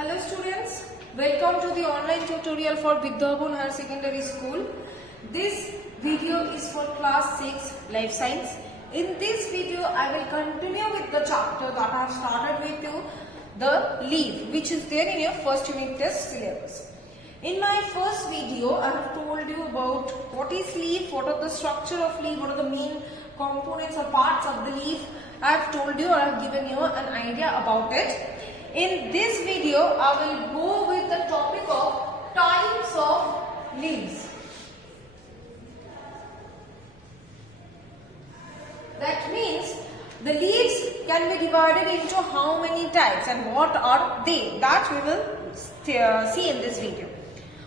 Hello students, welcome to the online tutorial for Vidyabhan Higher Secondary School. This video is for class 6 Life Science. In this video I will continue with the chapter that I have started with you, the leaf, which is there in your first unit test syllabus. In my first video I have told you about what is leaf, what are the structure of leaf, what are the main components or parts of the leaf. I have told you or I have given you an idea about it. In this video, I will go with the topic of types of leaves. That means the leaves can be divided into how many types and what are they. That we will see in this video.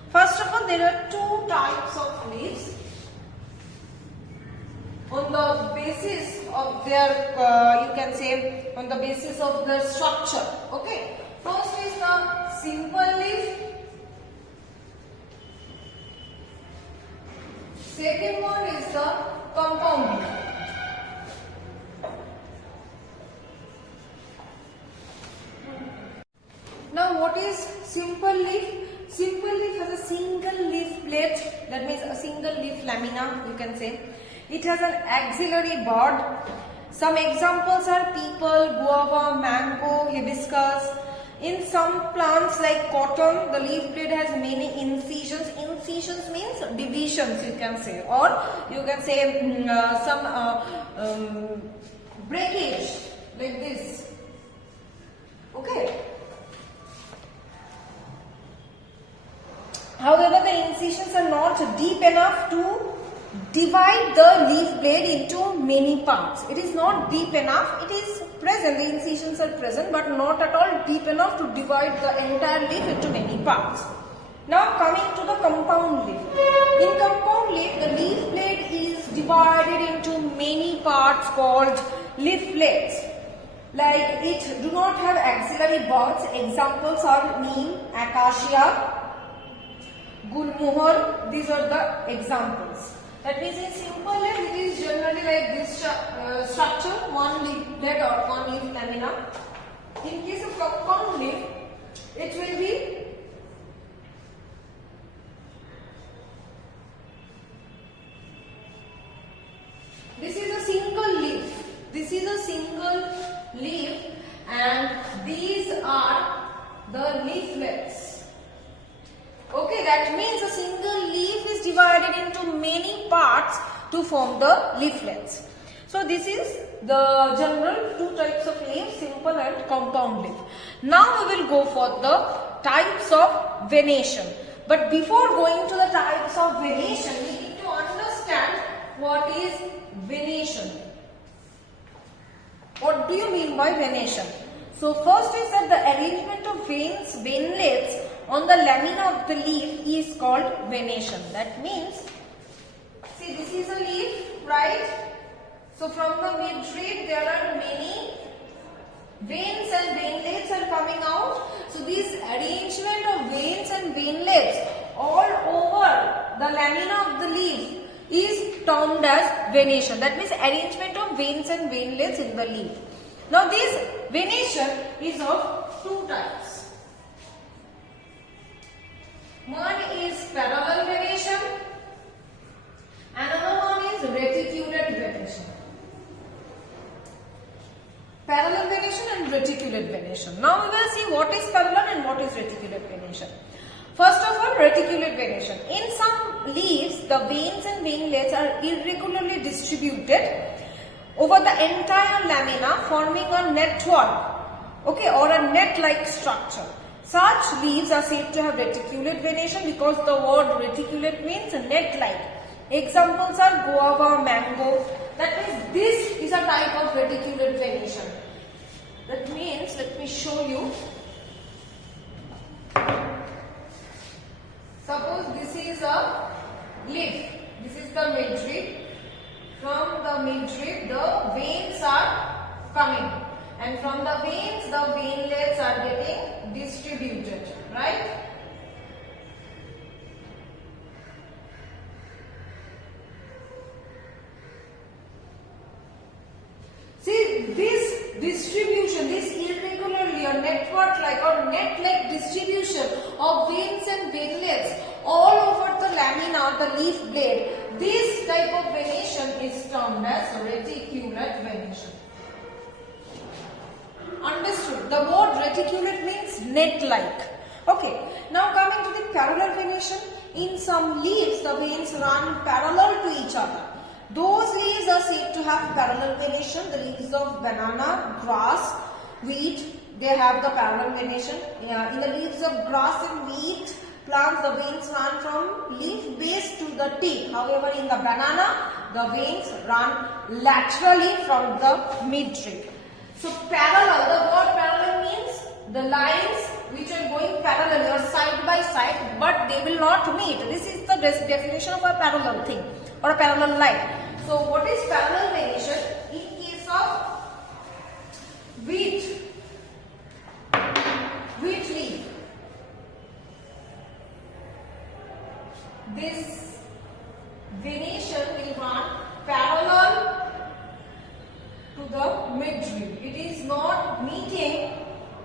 First of all, there are two types of leaves on the basis of their, you can say, on the basis of the structure. Okay. First is the simple leaf. Second one is the compound leaf. Now, what is simple leaf? Simple leaf has a single leaf plate. That means a single leaf lamina, you can say. It has an axillary bud. Some examples are peepal, guava, mango, hibiscus. In some plants like cotton, the leaf blade has many incisions. Incisions means divisions, you can say, or you can say some breakage like this. Okay. However, the incisions are not deep enough to divide the leaf blade into many parts. It is not deep enough. It is present. The incisions are present, but not at all deep enough to divide the entire leaf into many parts. Now coming to the compound leaf. In compound leaf, the leaf blade is divided into many parts called leaflets. Like it do not have axillary buds. Examples are neem, acacia, gulmohar. These are the examples. That means in simple leaf it is generally like this structure, one leaf blade or one leaf lamina. In case of compound leaf, it will be this is a single leaf. This is a single leaf and these are the leaflets. Okay, that means a single leaf is divided into many parts to form the leaflets. So this is the general two types of leaf, simple and compound leaf. Now we will go for the types of venation. But before going to the types of venation, we need to understand what is venation. What do you mean by venation? So first is that the arrangement of veins, veinlets on the lamina of the leaf is called venation. That means, see, this is a leaf, right? So from the midrib there are many veins and veinlets are coming out. So this arrangement of veins and veinlets all over the lamina of the leaf is termed as venation. That means arrangement of veins and veinlets in the leaf. Now this venation is of two types. One is parallel venation, another one is reticulate venation. Parallel venation and reticulate venation. Now we will see what is parallel and what is reticulate venation. First of all, reticulate venation. In some leaves, the veins and veinlets are irregularly distributed over the entire lamina, forming a network, okay, or a net-like structure. Such leaves are said to have reticulate venation because the word reticulate means net-like. Examples are guava, mango. That means this is a type of reticulate venation. That means, let me show you. Suppose this is a leaf. This is the midrib. From the midrib, the veins are coming. And from the veins, the veinlets are getting distributed, right? See, this distribution, this irregularly or network like or net-like distribution of veins and veinlets all over the lamina, the leaf blade. This type of venation is termed as reticulate venation. Understood? The word reticulate means net-like. Okay. Now coming to the parallel venation. In some leaves, the veins run parallel to each other. Those leaves are said to have parallel venation. The leaves of banana, grass, wheat, they have the parallel venation. In the leaves of grass and wheat plants, the veins run from leaf base to the tip. However, in the banana, the veins run laterally from the midrib. So parallel, the word parallel means the lines which are going parallel or side by side, but they will not meet. This is the definition of a parallel thing or a parallel line. So what is parallel venation? In case of wheat leaf, this venation will run parallel to the midrib. It is not meeting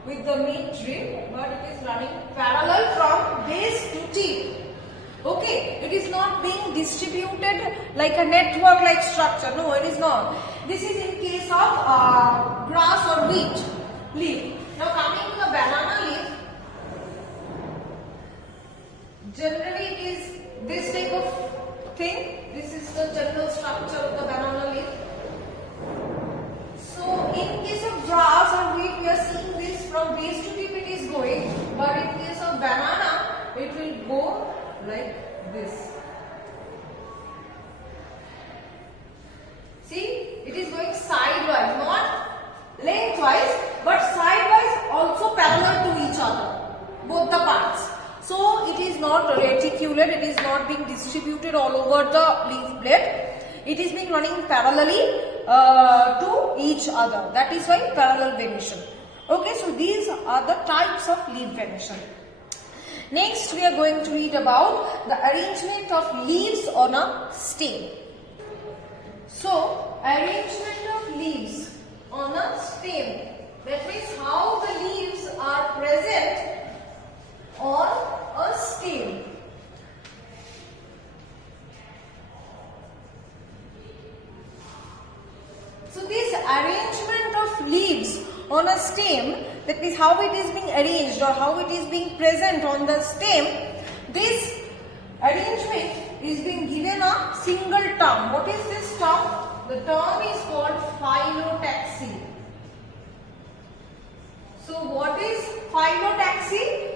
with the midrib, but it is running parallel from base to tip. Okay, it is not being distributed like a network like structure. No, it is not. This is in case of grass or wheat leaf. Now coming to the banana leaf, generally it is this type of thing. This is the general structure of the banana leaf. So in case of grass or wheat, we are seeing this from base to tip it is going, but in case of banana, it will go like this. See, it is going sidewise, not lengthwise, but sidewise, also parallel to each other, both the parts. So it is not reticulate, it is not being distributed all over the leaf blade. It is being running parallelly to each other. That is why parallel venation. Okay, so these are the types of leaf venation. Next, we are going to read about the arrangement of leaves on a stem. So, arrangement of leaves on a stem. That means how the leaves are present on a stem. So, this arrangement of leaves on a stem, that means how it is being arranged or how it is being present on the stem, this arrangement is being given a single term. What is this term? The term is called phyllotaxy. So what is phyllotaxy?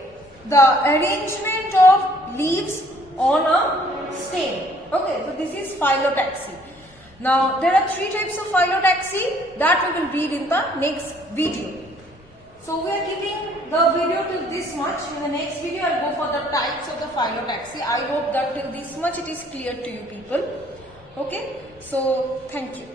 The arrangement of leaves on a stem. Okay, so this is phyllotaxy. Now there are three types of phyllotaxy that we will read in the next video. So we are keeping the video till this much. In the next video I will go for the types of the phyllotaxy. I hope that till this much it is clear to you people. Okay, so thank you.